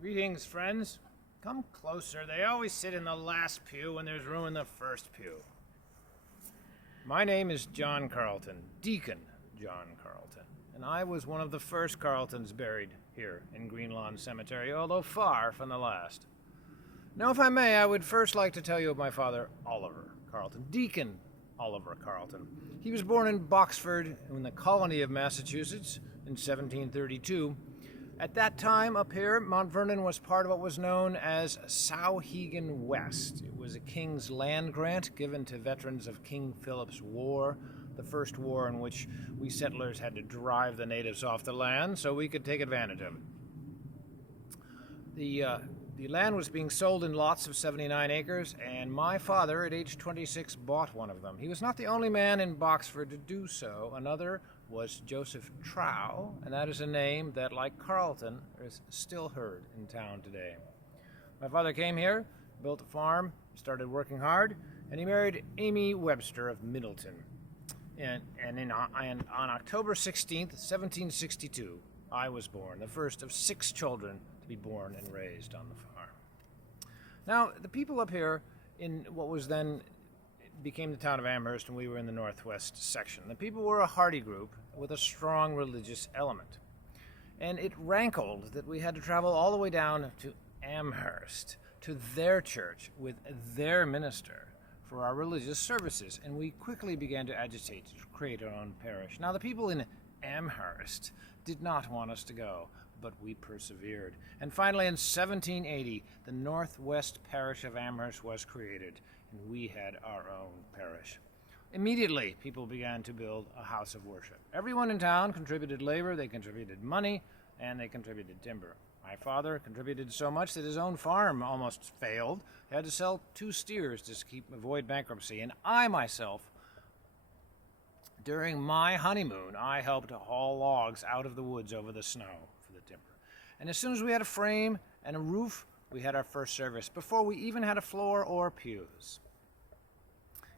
Greetings, friends. Come closer. They always sit in the last pew when there's room in the first pew. My name is John Carleton, Deacon John Carleton, and I was one of the first Carletons buried here in Green Lawn Cemetery, although far from the last. Now, if I may, I would first like to tell you of my father, Oliver Carleton, Deacon Oliver Carleton. He was born in Boxford in the colony of Massachusetts in 1732. At that time, up here, Mont Vernon was part of what was known as Souhegan West. It was a king's land grant given to veterans of King Philip's War, the first war in which we settlers had to drive the natives off the land so we could take advantage of it. The land was being sold in lots of 79 acres, and my father, at age 26, bought one of them. He was not the only man in Boxford to do so. Another was Joseph Trow, and that is a name that, like Carleton, is still heard in town today. My father came here, built a farm, started working hard, and he married Amy Webster of Middleton. And on October 16th, 1762, I was born, the first of 6 children to be born and raised on the farm. Now, the people up here in what was then became the town of Amherst, and we were in the northwest section. The people were a hardy group with a strong religious element. And it rankled that we had to travel all the way down to Amherst, to their church, with their minister, for our religious services. And we quickly began to agitate to create our own parish. Now, the people in Amherst did not want us to go, but we persevered. And finally, in 1780, the Northwest Parish of Amherst was created, and we had our own parish. Immediately, people began to build a house of worship. Everyone in town contributed labor, they contributed money, and they contributed timber. My father contributed so much that his own farm almost failed. He had to sell 2 steers to avoid bankruptcy. And I myself, during my honeymoon, I helped haul logs out of the woods over the snow for the timber. And as soon as we had a frame and a roof, we had our first service, before we even had a floor or pews.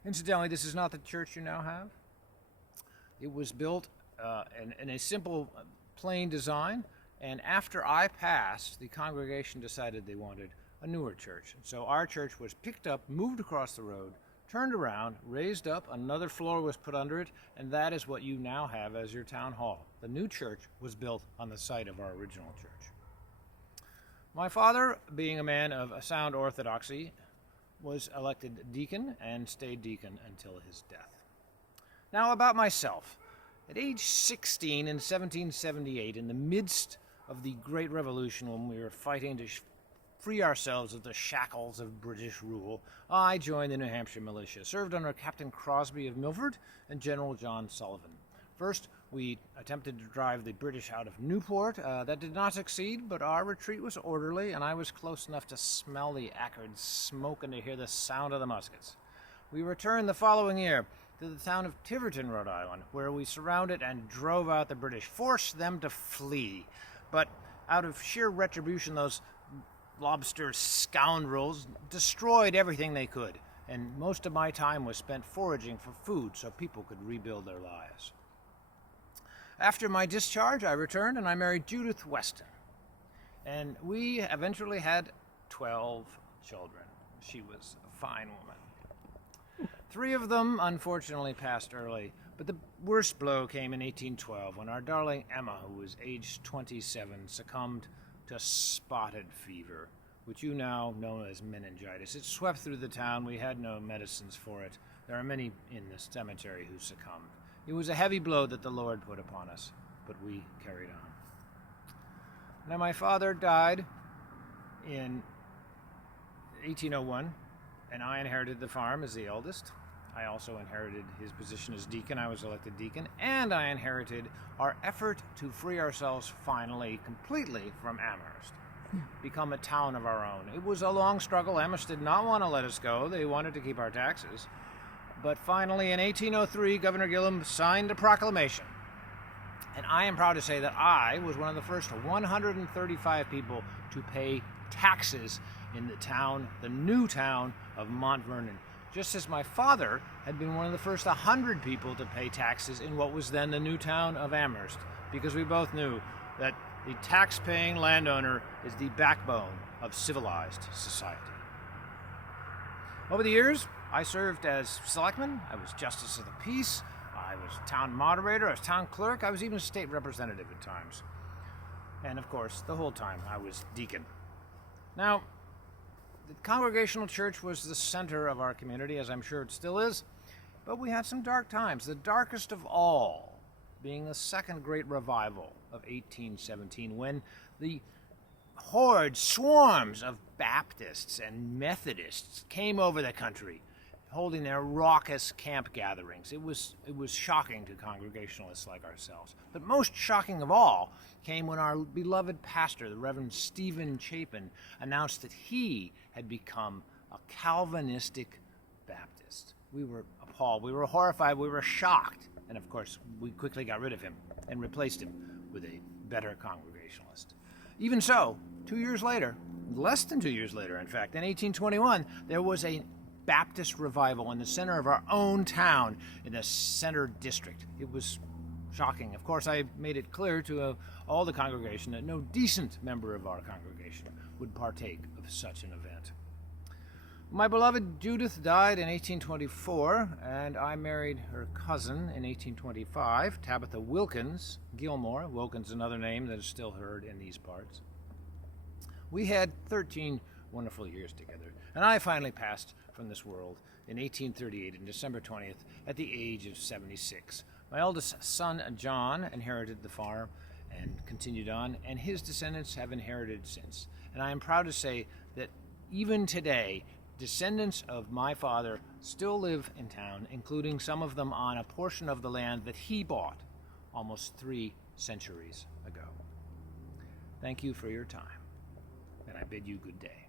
Incidentally, this is not the church you now have. It was built in a simple, plain design, and after I passed, the congregation decided they wanted a newer church. So our church was picked up, moved across the road, turned around, raised up, another floor was put under it, and that is what you now have as your town hall. The new church was built on the site of our original church. My father, being a man of a sound orthodoxy, was elected deacon and stayed deacon until his death. Now, about myself. At age 16 in 1778, in the midst of the Great Revolution, when we were fighting to free ourselves of the shackles of British rule, I joined the New Hampshire militia, served under Captain Crosby of Milford and General John Sullivan. First, we attempted to drive the British out of Newport. That did not succeed, but our retreat was orderly, and I was close enough to smell the acrid smoke and to hear the sound of the muskets. We returned the following year to the town of Tiverton, Rhode Island, where we surrounded and drove out the British, forced them to flee. But out of sheer retribution, those lobster scoundrels destroyed everything they could, and most of my time was spent foraging for food so people could rebuild their lives. After my discharge, I returned and I married Judith Weston. And we eventually had 12 children. She was a fine woman. 3 of them, unfortunately, passed early. But the worst blow came in 1812 when our darling Emma, who was aged 27, succumbed to spotted fever, which you now know as meningitis. It swept through the town. We had no medicines for it. There are many in the cemetery who succumbed. It was a heavy blow that the Lord put upon us, but we carried on. Now, my father died in 1801, and I inherited the farm as the eldest. I also inherited his position as deacon. I was elected deacon, and I inherited our effort to free ourselves finally, completely from Amherst, become a town of our own. It was a long struggle. Amherst did not want to let us go. They wanted to keep our taxes. But finally, in 1803, Governor Gillum signed a proclamation. And I am proud to say that I was one of the first 135 people to pay taxes in the town, the new town of Mont Vernon, just as my father had been one of the first 100 people to pay taxes in what was then the new town of Amherst, because we both knew that The tax-paying landowner is the backbone of civilized society. Over the years, I served as selectman, I was justice of the peace, I was town moderator, I was town clerk, I was even state representative at times. And of course, the whole time I was deacon. Now, the Congregational Church was the center of our community, as I'm sure it still is, but we had some dark times, the darkest of all being the Second Great Revival of 1817, when the swarms of Baptists and Methodists came over the country, holding their raucous camp gatherings. It was shocking to Congregationalists like ourselves. But most shocking of all came when our beloved pastor, the Reverend Stephen Chapin, announced that he had become a Calvinistic Baptist. We were appalled, we were horrified, we were shocked. And of course, we quickly got rid of him and replaced him with a better Congregationalist. Even so, 2 years later, less than 2 years later, in fact, in 1821, there was a Baptist revival in the center of our own town in the Center District. It was shocking. Of course, I made it clear to all the congregation that no decent member of our congregation would partake of such an event. My beloved Judith died in 1824, and I married her cousin in 1825, Tabitha Wilkins Gilmore. Wilkins is another name that is still heard in these parts. We had 13 wonderful years together, and I finally passed from this world in 1838 on December 20th at the age of 76. My eldest son, John, inherited the farm and continued on, and his descendants have inherited since. And I am proud to say that even today, descendants of my father still live in town, including some of them on a portion of the land that he bought almost 3 centuries ago. Thank you for your time, and I bid you good day.